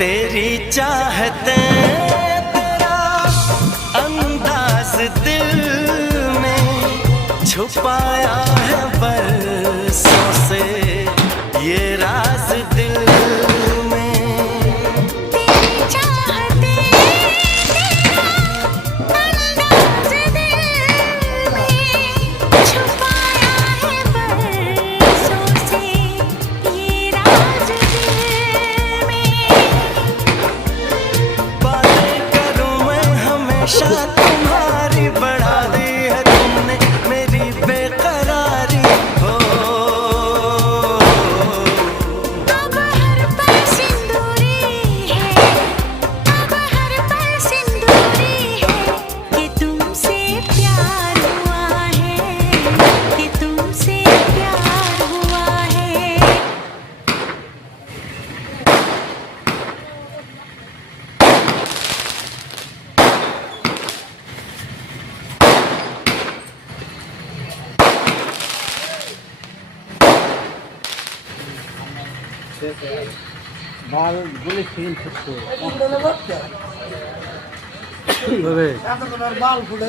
तेरी चाहते तेरा अंदाज दिल में छुपाया है बरसों से ये राज दिल में। तेरी चाहते तेरा अंदाज दिल में छुपाया है बरसों से ये राज दिल में। बातें करूं मैं हमेशा तुम्हारी, बढ़ा दी है तुमने मेरी बेकरारी हो। अब हर पल सिंदूरी है, अब हर पल सिंदूरी है कि तुमसे प्यार हुआ है, कि तुमसे प्यार हुआ है। বাল বলে ফিল করতে তবে বাল ফুটে